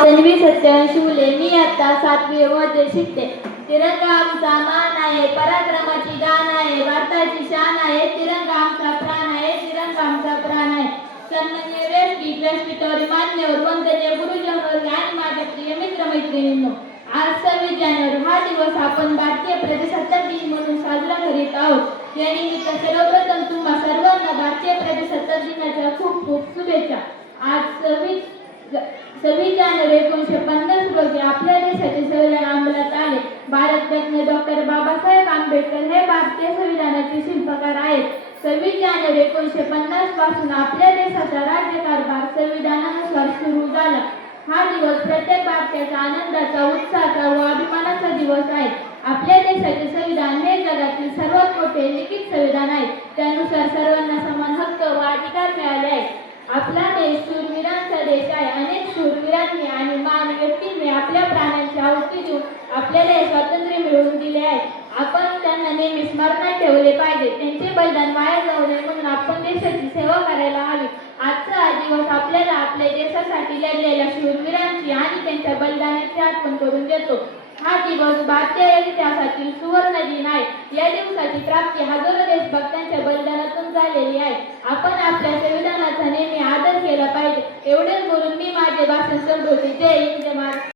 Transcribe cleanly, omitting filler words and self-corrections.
तन्वी सत्यवंशी मुले. मी आता 7वी मध्ये शिकते. तिरंगा आमचा मान आहे, पराक्रमाची गाण आहे, भारताची शान आहे. तिरंगा आमचा प्राण आहे, तिरंगा आमचा प्राण आहे. सन्माननीय व्यासपीठावर मान्यवर, वंदनीय गुरुजनवर आणि माझ्या प्रिय मित्र मैत्रिणींनो, आज 26 जानेवारी हा दिवस आपण भारतीय प्रजासत्ताक दिन म्हणून साजरा करीत आहोत. या निमित्त सर्वप्रथम तुम्हा सर्वांना भारतीय प्रजासत्ताक दिनाच्या खूप खूप शुभेच्छा. आज 26 जानेवारी 1950 रोजी आपल्या देशाचे संविधान अंमलात आले. भारतरत्न डॉक्टर बाबासाहेब आंबेडकर हे भारतीय संविधानाचे शिल्पकार आहेत. 26 जानेवारी 1950 पासून आपल्या देशाचा राज्यकारभार संविधानानुसार सुरू झाला. हा दिवस प्रत्येक भारतीयाचा आनंदाचा, उत्साहाचा व अभिमानाचा दिवस आहे. आपल्या देशाचे संविधान हे जगातील सर्वात मोठे लिखित संविधान आहे. त्यानुसार सर्वांना समान हक्क व अधिकार मिळाले आहेत. आपला देश शूरवीरांचा देश आहे. अनेक शूरवीरांनी आणि महान व्यक्तींनी आपल्या प्राणांची आहुती देऊन आपल्याला हे स्वातंत्र्य मिळवून दिले आहे. आपण त्यांना नेहमी स्मरणात ठेवले पाहिजे. त्यांचे बलिदान वाया जाऊ नये म्हणून आपण देशाची सेवा करायला हवी. आजचा हा दिवस आपल्याला आपल्या देशासाठी लढलेल्या शूरवीरांची आणि त्यांच्या बलिदानाची आठवण करून देतो. हा दिवस भारतीय इतिहासातील सुवर्ण दिन आहे. या दिवसाची प्राप्ती हजारो देशभक्तांच्या बलिदानातून झालेली आहे. आपण आपल्या संविधानाचा नेहमी आदर केला पाहिजे. एवढेच बोलून मी माझे भाषण संपवते. जय हिंद. जय महाराष्ट्र.